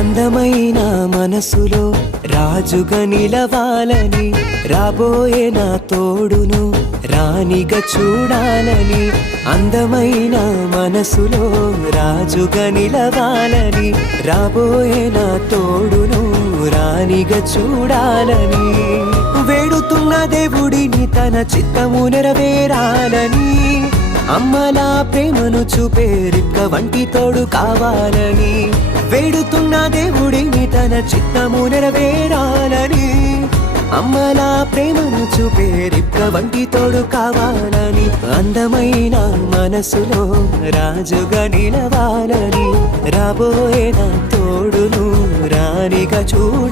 అందమైన మనసులో రాజుగా నిలవాలని, రాబోయే నా తోడును రాణిగా చూడాలని. అందమైన మనసులో రాజుగా నిలవాలని, రాబోయే నా తోడును రాణిగా చూడాలని. వేడుతున్న దేవుడిని తన చిత్తము నెరవేరాలని, అమ్మలా ప్రేమను చూపే రిక్క వంటి తోడు కావాలని. వేడుతున్న దేవుడిని తన చిత్తము నెరవేరాలని, అమ్మలా ప్రేమను చూపే రిక్క వంటి తోడు కావాలని. అందమైన మనసులో రాజుగా నిలవాలని, రాబోయే నా తోడును రాణిగా చూడాలని.